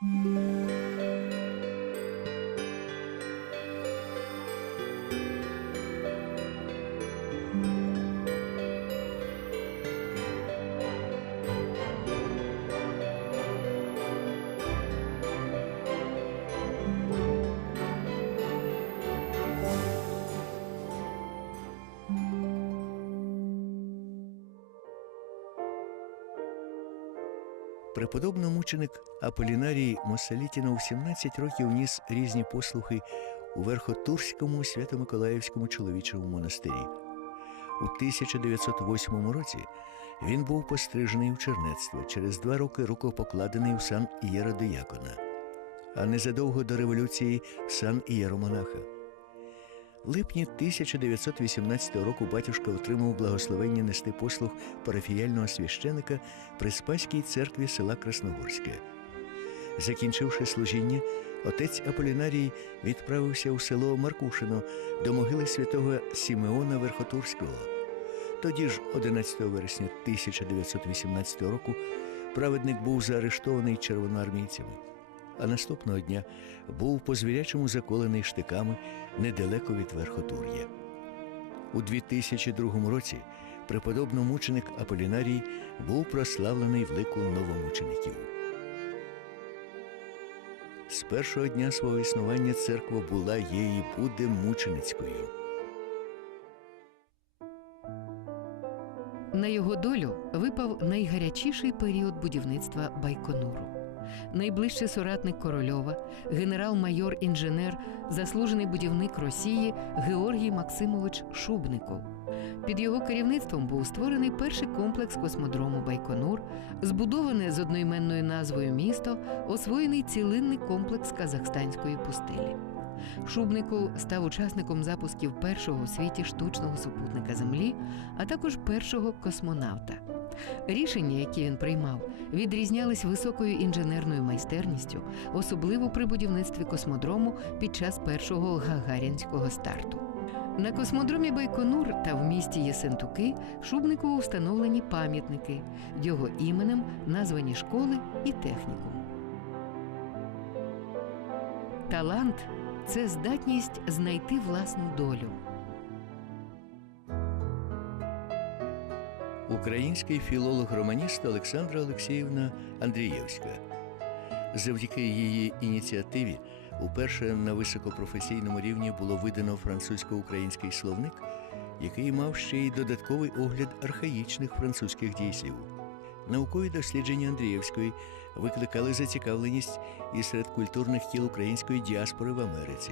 Música Преподобний мученик Аполінарій Мосалітіна у 17 років ніс різні послухи у Верхотурському Свято-Миколаївському чоловічому монастирі. У 1908 році він був пострижений у чернецтво, через два роки рукопокладений у сан ієродиякона, а незадовго до революції в сан ієромонаха. Липні 1918 року батюшка отримав благословення нести послуг парафіяльного священика при Спаській церкві села Красногорське. Закінчивши служіння, отець Аполінарій відправився у село Маркушино до могили святого Сімеона Верхотурського. Тоді ж, 11 вересня 1918 року, праведник був заарештований червоноармійцями, а наступного дня був по звірячому заколений штиками недалеко від Верхотур'я. У 2002 році преподобний мученик Аполінарій був прославлений в лику новомучеників. З першого дня свого існування церква була є і буде мученицькою. На його долю випав найгарячіший період будівництва Байконуру. Найближчий соратник Корольова, генерал-майор інженер, заслужений будівник Росії Георгій Максимович Шубников. Під його керівництвом був створений перший комплекс космодрому Байконур, збудоване з одноіменною назвою місто, освоєний цілинний комплекс казахстанської пустелі. Шубников став учасником запусків першого у світі штучного супутника Землі, а також першого космонавта. Рішення, які він приймав, відрізнялись високою інженерною майстерністю, особливо при будівництві космодрому під час першого гагарінського старту. На космодромі Байконур та в місті Єсентуки Шубникову встановлені пам'ятники, його іменем названі школи і технікум. Талант це здатність знайти власну долю. Український філолог-романіст Олександра Олексіївна Андрієвська. Завдяки її ініціативі уперше на високопрофесійному рівні було видано французько-український словник, який мав ще й додатковий огляд архаїчних французьких дійслів. Наукові дослідження Андрієвської викликали зацікавленість і серед культурних кіл української діаспори в Америці.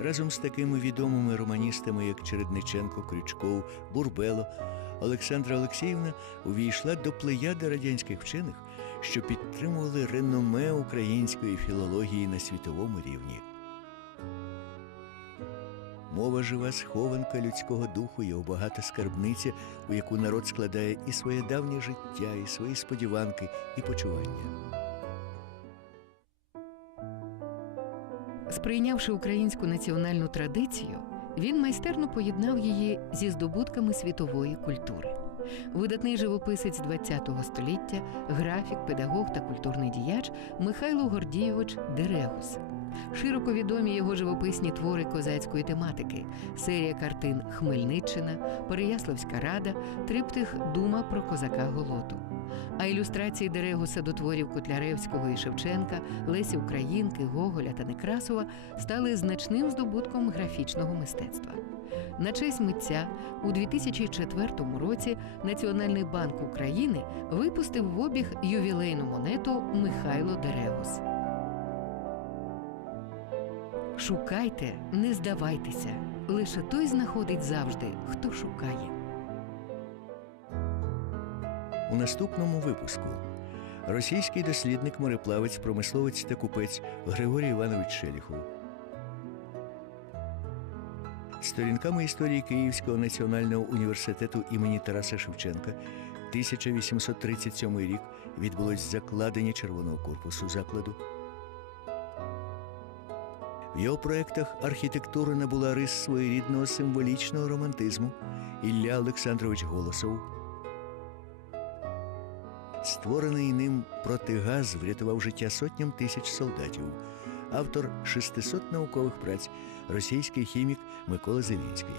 Разом з такими відомими романістами, як Чередниченко, Крючков, Бурбело, Олександра Олексіївна увійшла до плеяди радянських вчених, що підтримували реноме української філології на світовому рівні. Мова жива схованка людського духу, його багата скарбниця, у яку народ складає і своє давнє життя, і свої сподіванки, і почування. Сприйнявши українську національну традицію, він майстерно поєднав її зі здобутками світової культури. Видатний живописець ХХ століття, графік, педагог та культурний діяч Михайло Гордійович Дерегус. Широко відомі його живописні твори козацької тематики, серія картин Хмельниччина, Переяславська рада, триптих Дума про козака Голоту. А ілюстрації Дерегуса до творів Котляревського і Шевченка, Лесі Українки, Гоголя та Некрасова стали значним здобутком графічного мистецтва. На честь митця у 2004 році Національний банк України випустив в обіг ювілейну монету Михайло Дерегус. Шукайте, не здавайтеся. Лише той знаходить завжди, хто шукає. У наступному випуску російський дослідник, мореплавець, промисловець та купець Григорій Іванович Шеліхов. Сторінками історії Київського національного університету імені Тараса Шевченка 1837 рік відбулось закладення червоного корпусу закладу. В його проєктах архітектура набула рис своєрідного символічного романтизму Ілля Олександрович Голосов. Створений ним протигаз врятував життя сотням тисяч солдатів. Автор 600 наукових праць, російський хімік Микола Зелінський.